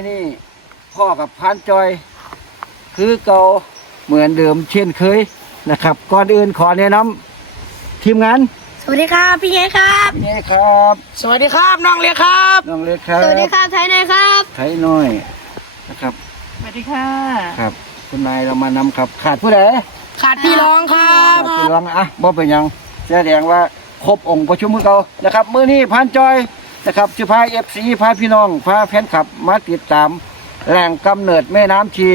วัสดีครับมื่อนี้พ่อกับพานจอย คือเก่าเหมือนเดิมเช่นเคยนะครับ ก่อนอื่นขอแนะนำทีมงานสวัสดีครับพี่เอครับนี่ครับ สวัสดีครับน้องเล็กครับ น้องเล็กครับสวัสดีครับไทยนายครับ ไทยน้อยนะครับสวัสดีค่ะ ครับคุณนายเรามานำครับขาดผู้ใดขาดพี่รองครัขาบดพี่รองอะบ่เป็นหยังแสดงว่าครบองค์ประชุมมือเก่านะครับ มื้อนี้พานจอย นะครับจะพาเอฟซีพาพี่น้องพาแฟนคลับมาติดตามแหล่งกำเนิดแม่น้ำชี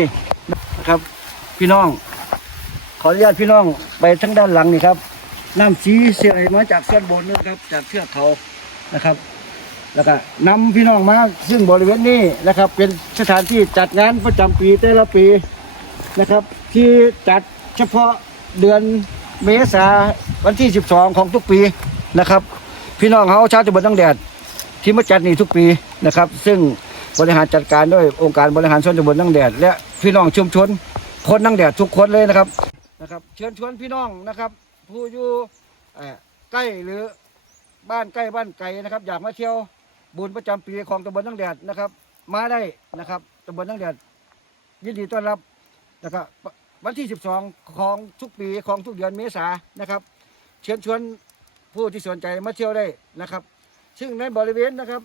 นะครับ พี่น้อง ขออนุญาตพี่น้องไปทั้งด้านหลังนี่ครับน้ำชีเสียมาจากส่วนบนนี่ครับ จากเทือกเขานะครับ แล้วก็นำพี่น้องมาซึ่งบริเวณนี้นะครับ เป็นสถานที่จัดงานประจำปีแต่ละปีนะครับ ที่จัดเฉพาะเดือนเมษาวันที่ 12 ของทุกปีนะครับ พี่น้องเขาชาวตำบลตั้งแดด ที่มาจัดนี่ทุกปีนะครับ ซึ่งบริหารจัดการด้วยองค์การบริหารส่วนตำบลตั้งแดด และพี่น้องชุมชนคนตั้งแดดทุกคนเลยนะครับนะครับ เชิญชวนพี่น้องนะครับ ผู้อยู่ใกล้หรือบ้านใกล้บ้านไกลนะครับ อยากมาเที่ยวบุญประจำปีของตำบลตั้งแดดนะครับ มาได้นะครับตำบลตั้งแดดยินดีต้อนรับนะครับวันที่ 12 ของทุกปีของทุกเดือนเมษานะครับ เชิญชวนผู้ที่สนใจมาเที่ยวได้นะครับ ซึ่งในบริเวณนะครับ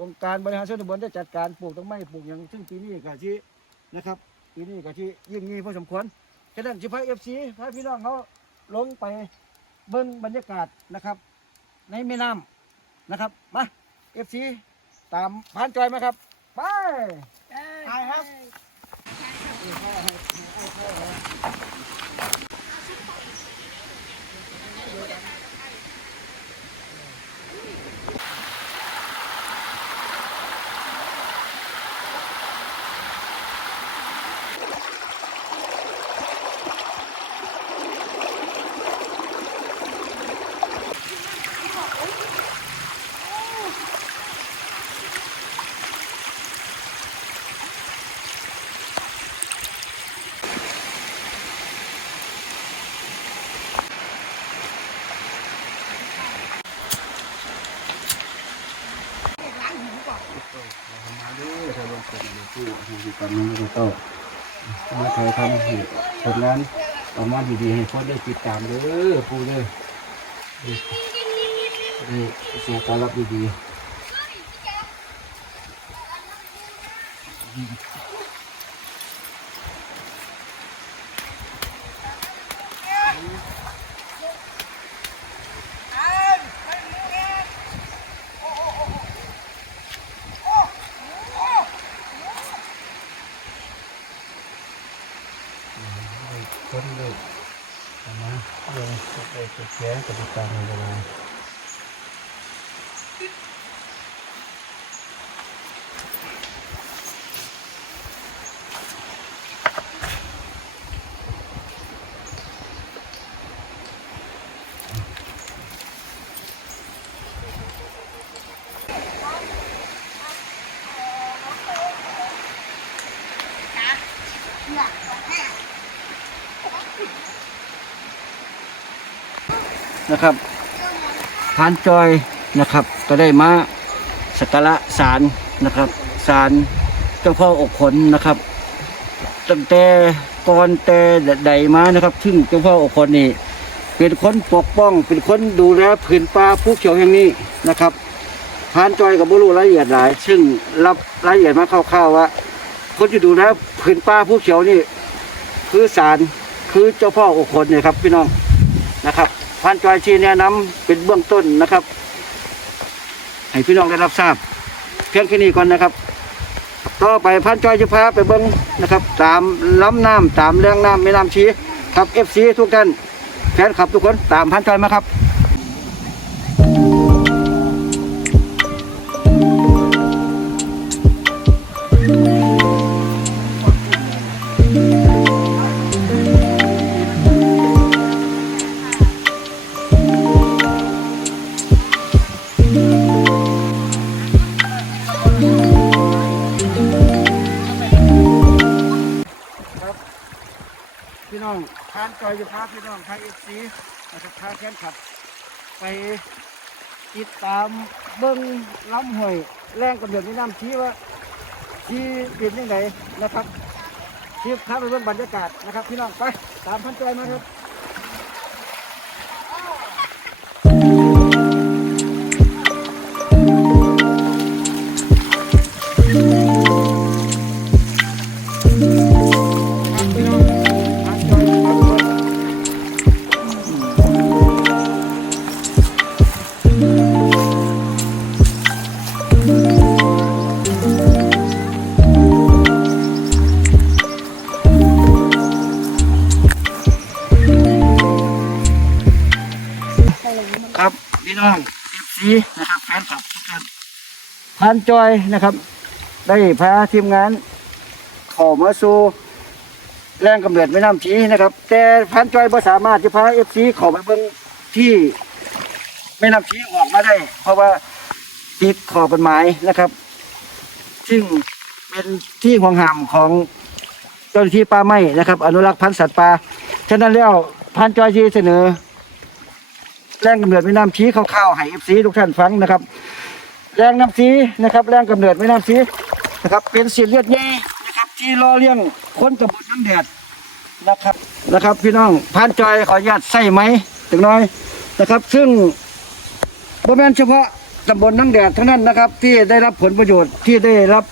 องค์การบริหารส่วนตำบลได้จัดการปลูกต้นไม้ปลูกอย่างซึ่งปีนี้ก็ที่นะครับปีนี้ก็ที่ยิ่งงี้พอสมควรฉะนั้นชิพายเอฟซีพาพี่น้องเขาลงไปเบิ้งบรรยากาศนะครับ ในแม่น้ำนะครับมาเอฟซีตามพานจอยมาครับไปไปครับ มาดูถ้าลงเป็นผู้ที่ตอนนี้ก็ต้องมาถ่ายทำให้ผลงานเอามาดีๆให้คนได้ติดตามเด้อปูเด้อนี่เสียงตอบรับดีๆ คนเลยเอามาลงไปกดแชร์กดติดตามในเวลา นะครับพานจอยนะครับ ก็ได้มาสักการะศาลนะครับศาลเจ้าพ่ออกขนนะครับ ตั้งแต่ก่อนแต่ใดมานะครับซึ่งเจ้าพ่ออกขนนี่เป็นคนปกป้อง เป็นคนดูแลผืนป่าภูเขียวแห่งนี้นะครับพานจอยกับบรูรายละเอียดหลาย ซึ่งรับรายละเอียดมาคร่าวๆว่าคนที่ดูแล ผืนป่าภูเขียวนี่ คือศาลคือเจ้าพ่ออกขนเนี่ยครับ พี่น้องนะครับพานจอยชี้แนะนำเป็นเบื้องต้นนะครับ ให้พี่น้องได้รับทราบ เพียงแค่นี้ก่อนนะครับ ต่อไปพันจอยจะพาไปเบิ้งนะครับ ตามลำน้ำตามแรงน้ำแม่น้ำชีครับเอฟซีทุกท่านแฟนคลับทุกคนตามพันจอยมาครับ ติดตามเบิ้งลำห้วยแรงกำเนิดในน้ำชี้ว่าที่เป็นยังไงนะครับที่ครับเป็นบรรยากาศนะครับ พี่น้องไปตามพันใจมาครับ พี่น้องเอฟซีนะครับแฟนคลับทุกท่านพันจอยนะครับ ได้พาทีมงานข้ามาสู่แรงกำเนิดแม่น้ำชีนะครับ แต่พันจอยบ่สามารถจะพาเอฟซีข้าไปเบิ่งที่แม่น้ำชีออกมาได้ เพราะว่าติดข้อกฎหมายนะครับ ซึ่งเป็นที่ห่วงห้ามของเจ้าหน้าที่ป่าไม้นะครับ อนุรักษ์พันธุ์สัตว์ป่าฉะนั้นแล้วพันจอยจีเสนอ แรงกำเนิดแม่น้ำชีคร่าวๆให้เอฟซีทุกท่านฟังนะครับ แรงน้ำชีนะครับ แรงกำเนิดแม่น้ำชีนะครับ เป็นเสียเลือดแย่นะครับ ที่ล่อเลี้ยงคนตำบลน้ำแดดนะครับนะครับ พี่น้องพันจอยขออนุญาตใส่ไหมถึงน้อยนะครับ ซึ่งบริเวณเฉพาะตำบลน้ำแดดเท่านั้นนะครับ ที่ได้รับผลประโยชน์ที่ได้รับ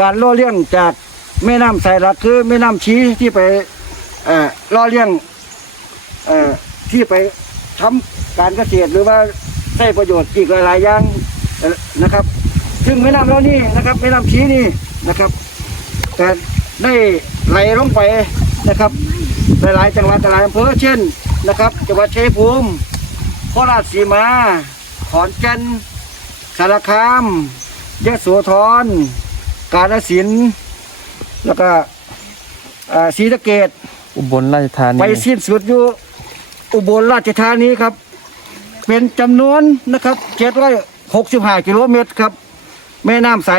การล่อเลี้ยงจากแม่น้ำสายหลักคือแม่น้ำชีที่ไปเอ่อล่อเลี้ยงเอ่อที่ไป ทำการเกษตรหรือว่าใช้ประโยชน์อีกหลายๆอย่างเอ่อนะครับ ซึ่งแม่น้ำเรานี่นะครับแม่น้ำชีนี่นะครับแต่ได้ไหลลงไปนะครับ หลายๆจังหวัดหลายอำเภอเช่นนะครับจังหวัดชัยภูมิโคราชสีมา ขอนแก่นสารคามยะโสธรกาฬสินธุ์แล้วก็เอ่อศรีสะเกษอุบลราชธานีไปสิ้นสุดอยู่ อุบลราชธานีครับ เป็นจำนวนนะครับเจ็ดร้อยหกสิบห้ากิโลเมตรครับ แม่น้ำใส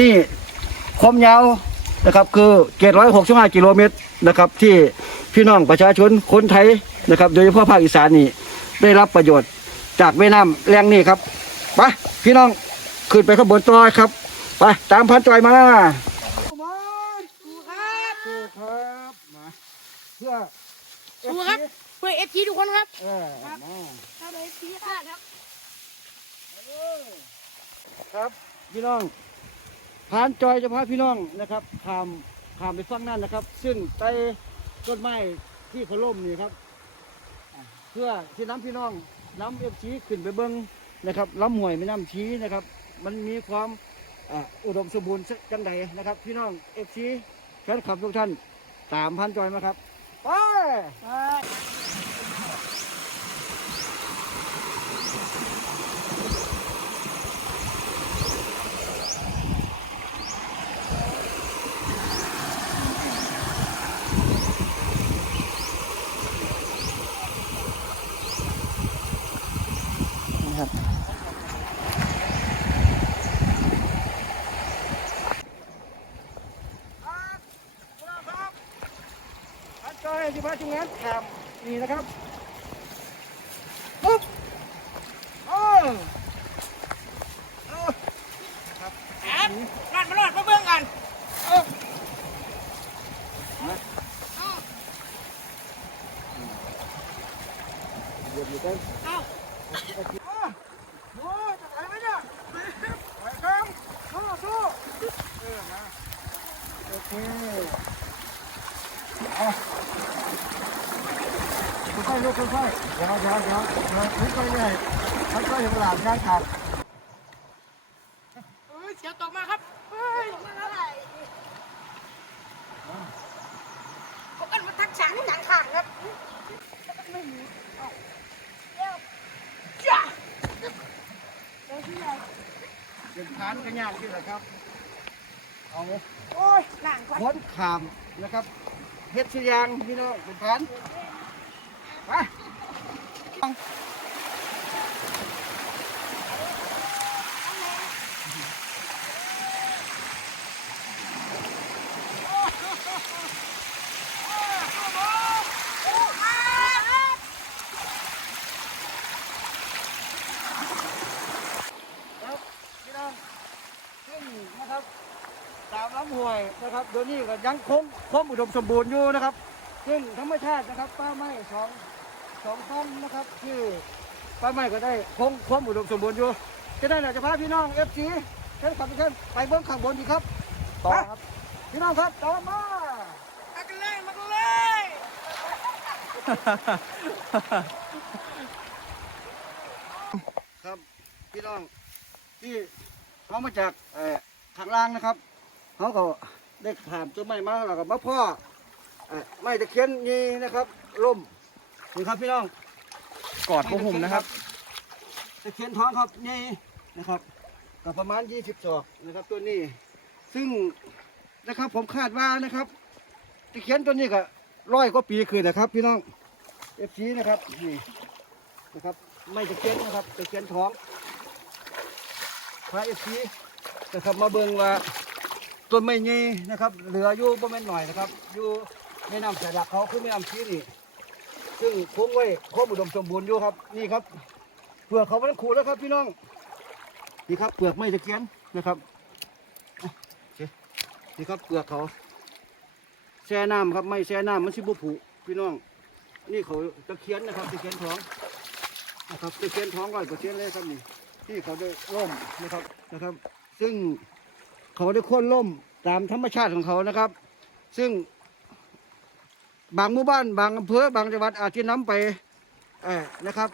นี่ความยาวนะครับ คือเจ็ดร้อยหกสิบห้ากิโลเมตรนะครับ ที่พี่น้องประชาชนคนไทยนะครับ โดยเฉพาะภาคอีสานนี่ได้รับประโยชน์จากแม่น้ำแรงนี่ครับไปพี่น้องขึ้นไปข้างบนต่อครับไปตามพันจอยมาครับมาเพื่อดูครับ เพื่อเอฟซีทุกคนครับเออมาถ้าเลยซีค่ะครับ ครับพี่น้องผ่านจอยจะพาพี่น้องนะครับข้ามข้ามไปฝั่งนั้นนะครับ ซึ่งใต้ต้นไม้ที่พะล่มนี่ครับอะเพื่อที่น้ำพี่น้องน้ำเอฟชีขึ้นไปเบิ้งนะครับลำห้วยแม่น้ำชีนะครับ มันมีความอะอุดมสมบูรณ์จังใดนะครับ พี่น้องเอฟชีแฟนคลับทุกท่านตามพันจอยมาครับ ไป นะครับ พันจอย ที่งานขามนี่นะครับโอ้โอ้ ครับรอดมารอดมาเบื้องกัน เดี๋ยวอยู่กัน เอ้า โอ้จะไหวไหมเนี่ยไหวครับสู้สู้เออมาโอเคเอาค่อยๆลูกค่อยๆ เดี๋ยวเดี๋ยวเดี๋ยวเดี๋ยวค่อยเลยค่อยอย่าประหลาดง่ายขาดเอ้ยเสียตกมาครับเฮ้ยตกมาครับพบกันมาทักฉากหนังขางครับไม่มีเอ้าเร็วจ้าเร็วที่ไหนเป็นฐานกันยากที่แหละครับเอาโอ้ยหนังก่อนพ้นขามนะครับเฮ็ดสิยางพี่น้องเป็นฐานไป นะครับตามลำห้วยนะครับโดยนี้ก็ยังคงคงอุดมสมบูรณ์อยู่นะครับ ซึ่งธรรมชาตินะครับป้าไม้สอง สองพันนะครับที่ป่าไม้ก็ได้คงความอุดมสมบูรณ์อยู่จะได้อยากจะพาพี่น้องเอฟซีเช่นขับไปเช่นไปเบื้องข้างบนดีครับต่อครับพี่น้องครับต่อมามากันเลยมากันเลยครับพี่น้องที่เขามาจากเอ่อทางล่างนะครับเขาก็ได้ผ่านต้นไม้มาแล้วก็มาพ่อเอ่อไม้ตะเคียนนี่นะครับล่ม นี่ครับพี่น้องกอดพวกผมนะครับตะเคียนท้องครับนี่นะครับก็ประมาณ 20ศอกนะครับตัวนี้ ซึ่งนะครับผมคาดว่านะครับตะเคียนตัวนี้ก็ร้อยกว่าปีคืนนะครับพี่น้องเอฟซีนะครับนี่นะครับ ไม่ตะเคียนนะครับตะเคียนท้องพระเอฟซีนะครับมาเบิ่งว่าต้นไม้นี้นะครับ เหลืออยู่ประมาณหน่อยนะครับ อยู่ในน้ำสายดักเขาคือแม่น้ำชีนี่ ซึ่งคงไว้ครบอุดมสมบูรณ์อยู่ครับ นี่ครับเปลือกเขาไม่ต้องขูดแล้วครับพี่น้อง นี่ครับเปลือกไม้ตะเคียนนะครับนี่ครับเปลือกเขาแช่น้ำครับไม่แช่น้ำมันสิบุผุพี่น้อง นี่เขาตะเคียนนะครับตะเคียนท้องนะครับตะเคียนท้องร้อยเปอร์เซ็นเลยครับนี่ที่เขาได้ร่มนะครับนะครับ ซึ่งเขาได้ค่นร่มตามธรรมชาติของเขานะครับ ซึ่ง บางหมู่บ้านบางอำเภอบางจังหวัดอาจจะนำไปเออนะครับ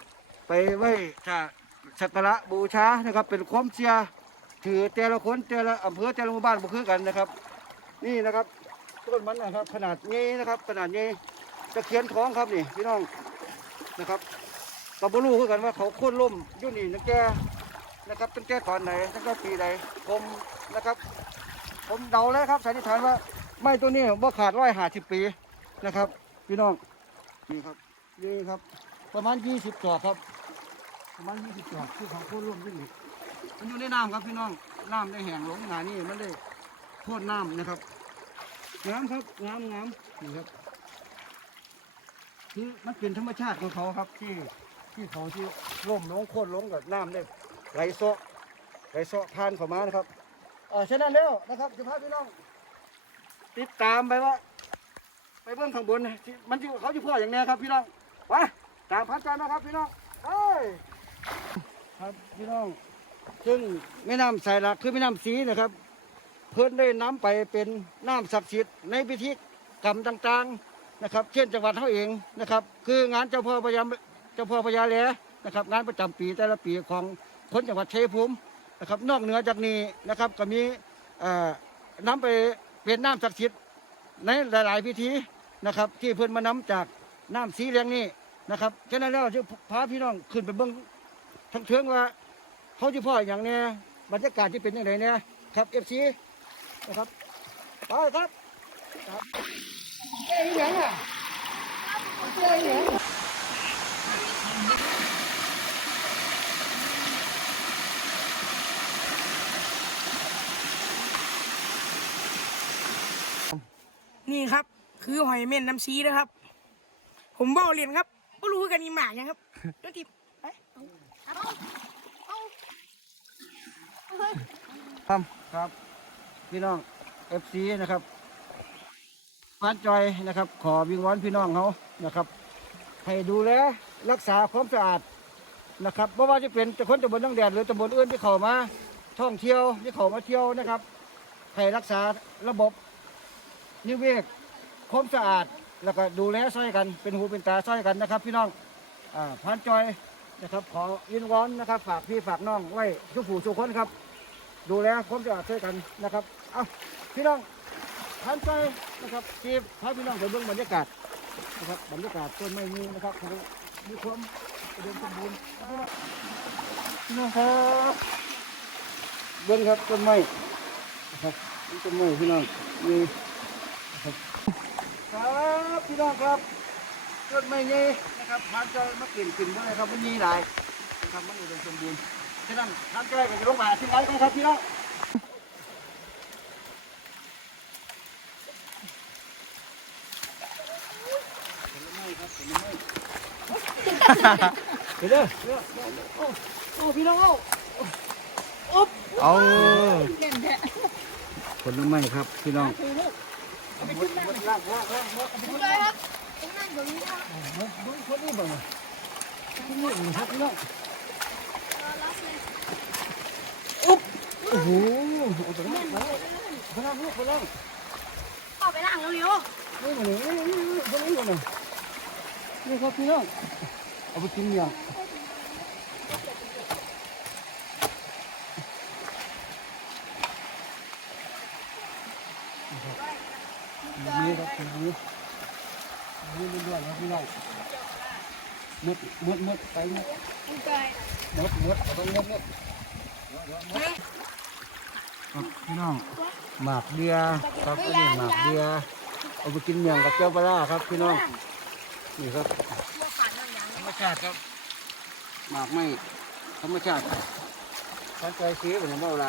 ไปไว้ถ้าสักการะบูชานะครับ เป็นความเชื่อถือแต่ละคนแต่ละอำเภอแต่ละหมู่บ้านบ่คือกันนะครับ นี่นะครับต้นมันนะครับ ขนาดนี้นะครับ ขนาดนี้ตะเคียนท้องครับนี่พี่น้องนะครับก็บ่รู้คือกันว่าเขาโค่นล่มยู่นี่ตั้งแต่นะครับตั้งแต่ตอนไหนตั้งแต่ปีใดผมนะครับ ผมเดาแล้วครับสันนิษฐานว่า ไม้ตัวนี้ว่าขาดร้อยห้าสิบปี นะครับ พี่น้องนี่ครับนี่ครับ ประมาณยี่สิบจอครับ ประมาณยี่สิบจอที่เขาโค่นล่มอยู่นี่มันอยู่ในน้ำครับพี่น้องน้ำได้แห้งลงหนานี่มันได้โค่นน้ำนะครับงามครับงามงามนี่ครับคือมันเป็นธรรมชาติของเขาครับที่ที่เขาที่ล่มลงโค่นลงกับน้ำได้ไหลเซาะไหลเซาะผ่านเข้ามานะครับอ่าฉะนั้นแล้วนะครับจะพาพี่น้อง ติดตามไปว่า ไปเบื้องข้างบนนะที่มันที่เขาจะพ่ออย่างนี้ครับพี่น้องไปตามพันจานนะครับพี่น้องไปครับพี่น้อง ซึ่งแม่น้ำสายหลักคือแม่น้ำสีนะครับ เพิ่นได้น้ำไปเป็นน้ำศักดิ์สิทธิ์ในพิธีกรรมต่างๆนะครับ เช่นจังหวัดเขาเองนะครับ คืองานเจ้าพ่อพญาเจ้าพ่อพญาแหลนะครับ งานประจำปีแต่ละปีของคนจังหวัดชัยภูมินะครับ นอกเหนือจากนี้นะครับก็มีเอ่อน้ำไปเป็นน้ำศักดิ์สิทธิ์ในหลาย ๆ พิธี นะครับ ที่เพิ่อนมาน้ำจากน้ำสีเหลืองนี่นะครับฉะนั้นแล้วจะพาพี่น้องขึ้นไปเบิ่งทั้งเทืองว่า เขาจะพ่ออย่างเนี้ยบรรยากาศที่เป็นอย่างไรเนี่ยครับเอฟซีนะครับไปครับครับเอ้ยย่างอะเอ้ยย่างนี่ครับ คือหอยเม่นน้ำชีนะครับ ผมเบ้าเรียนครับไม่รู้กันอีหมากยังครับเดี๋ยวทีไปเอาเอาเอาเอาเฮ้ยครับครับ พี่น้องเอฟซีนะครับพานจอยนะครับ ขอวิงวอนพี่น้องเขานะครับ ให้ดูแลรักษาความสะอาดนะครับไม่ว่าจะเป็นจะคนตำบลตั้งแดดหรือตำบลอื่นที่เขามาท่องเที่ยวที่เขามาเที่ยวนะครับให้รักษาระบบนิเวศ ความสะอาด แล้วก็ดูแลช่วยกันเป็นหูเป็นตาช่วยกันนะครับ พี่น้องอ่าพานจอยนะครับ ขอวิงวอนนะครับ ฝากพี่ฝากน้องไว้ทุกผู้ทุกคนครับ ดูแลความสะอาดช่วยกันนะครับเอาพี่น้องพานจอยนะครับที่พาพี่น้องไปเบิ่งบรรยากาศนะครับบรรยากาศต้นไม้นี้นะครับมีความอุดมสมบูรณ์นะครับเบิ้งครับต้นไม้นะครับต้นไม้พี่น้องนี่ ครับพี่น้องครับต้นไม้นี้นะครับทานจอยมาเปลี่ยนขึ้นเมื่อไรครับมันมีหลายนะครับมันอุดมสมบูรณ์ฉะนั้นทานจอยก็จะลงมาที่ร้านกันครับพี่น้องผลไม้ครับผลไม้เดี๋ยวเด้อเดี๋ยวเดี๋ยวโอ้โอ้พี่น้องเอาโอ๊บเอาเล่นแท้ผลไม้ครับพี่น้อง อลูกลากลากลากลากเลยครับตรงนั้นตรงนี้ครับเบิ้งคนนี้เบิ้งคนนี้เบิ้งครับพี่น้องอุ๊บโอ้โหเอาไปล่างไปล่างลูกไปล่างเข้าไปล่างเร็วนี่มานี่นี่นี่คนนี้มานี่นี่ครับพี่น้องเอาไปกินเนี่ย นี่ครับนี่นี่นี่ด้วยครับพี่น้องมดมดมดไปมดๆคุณใจมดมดต้องมดมดครับพี่น้องหมากเบียครับอันนี้หมากเบียเอาไปกินเมียงกับเจ้าปลาครับพี่น้องนี่ครับธรรมชาติครับหมากไม่ธรรมชาติการใจสีเป็นยังไงอะไร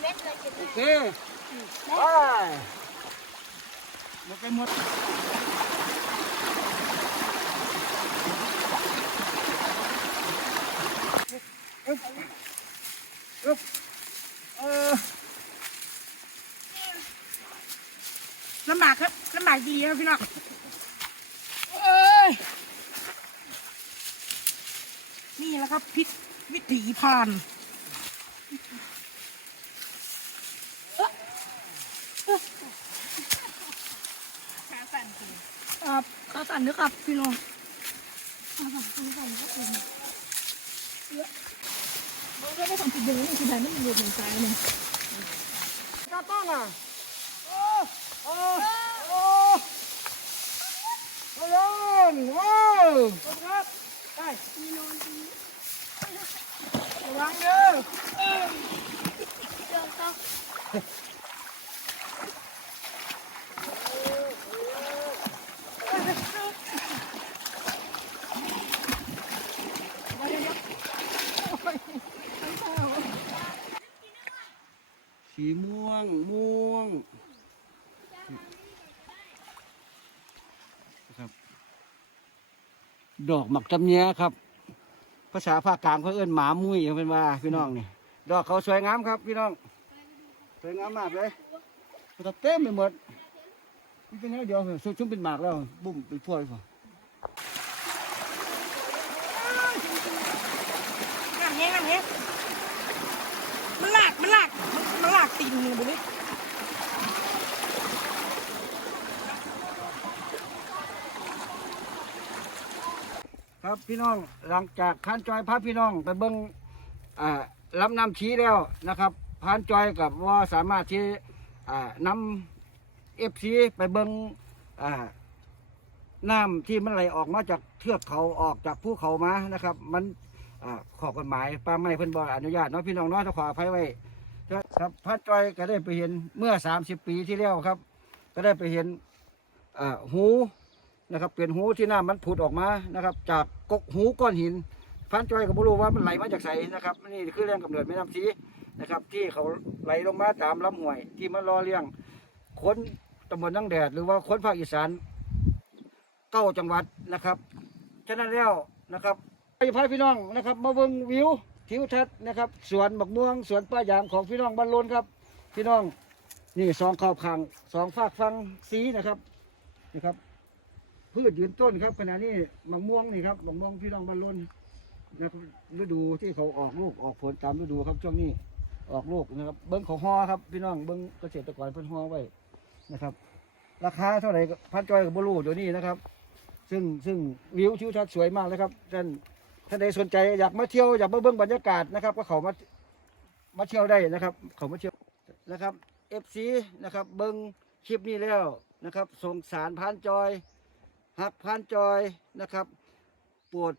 เม็ดเลยกินโอเคไป หมดไปหมดอึ๊บอึ๊บเออลำบากครับลำบากดีครับพี่น้องเอ้ยนี่แหละครับพิษวิถีผ่านขาสั่นครับันนึกครับพี่น้องขาสั่นขาสั่นก็เป็นมันก็ได้ทำผิดเลยนี่คือการไม่มีหัวใจเลยกระต้องอะโอ้โอ้โอ้โอ้ยนว้าวครับไปมีนอนดีระวังเด้อเออเดี๋ยวต้อง สีม่วง ม่วงครับ ดอกหมักจำแยครับ ภาษาภาคกลางเขาเอิ้นหมามุ้ยเป็นว่าพี่น้องนี่ดอกเขาสวยงามครับพี่น้อง สวยงามมากเลยมันเต็มไปหมดนี่เป็นแค่เดียวชุ่มชุ่มเป็นหมากแล้ว บุ้มเป็นพวกเลยพอน้ำเงี้ยน้ำเงี้ย มันลาก มันลาก มันลากตีนมือบุ้ครับพี่น้องหลังจากพานจอยพาพี่น้องไปเบิ้งอ่าลำน้ำชี้แล้วนะครับพานจอยกับว่าสามารถที่อ่านำเอฟซีไปเบิ้งอ่าน้ำที่มันไหลออกมาจากเทือกเขาออกจากภูเขามานะครับ มัน ขอกฎหมายป่าไม้เพิ่นบ่อนุญาตเนาะพี่น้องเนาะต้องขออภัยไว้ครับพานจอยก็ได้ไปเห็นเมื่อ 30 ปีที่แล้วครับ ก็ได้ไปเห็นหูนะครับเป็นหูที่หน้ำมันผุดออกมานะครับ จากกกหูก้อนหินพันจอยก็บ่รู้ว่ามันไหลมาจากไสนะครับนี่คือแรงกำเนิดแม่น้ำชีนะครับ ที่เขาไหลลงมาตามลำห้วย ที่มันรอเลี้ยงคนตำบลนั่งแดดหรือว่าคนภาคอีสานเก้าจังหวัดนะครับฉะนั้นแล้วนะครับ ไปพาพี่น้องนะครับ มาเบิ่งวิวทิวทัศน์นะครับสวนบักม่วงสวนป้ายางของพี่น้องบ้านโลนครับ พี่น้องนี่สองขอบขางสองฝากฟังสีนะครับนะครับ พืชยืนต้นครับขณะนี้มะม่วงนี่ครับมะม่วงพี่น้องบรรลุนนะครับฤดูที่เขาออกลูกออกผลตามฤดูครับช่วงนี้ออกลูกนะครับ เบิ้งเขาห่อครับพี่น้องเบิ้งเกษตรกรเพิ่นห่อไว้นะครับ ราคาเท่าไหร่พันจอยกับบรูเดี๋ยวนี้นะครับ ซึ่งซึ่งวิวทิวทัศน์สวยมากเลยครับท่าน ท่านใดสนใจอยากมาเที่ยวอยากมาเบิ้งบรรยากาศนะครับ ก็เขามามาเที่ยวได้นะครับ เขามาเที่ยวนะครับ FC นะครับ เบิ้งคลิปนี้แล้วนะครับส่งสารพันจอยหักพันจอยนะครับโปรด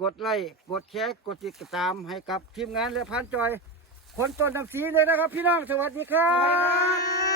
กดไลค์กดแชร์กดติดตามให้กับทีมงานและพันจอยคนต้นน้ำสีเลยนะครับ พี่น้องสวัสดีครับ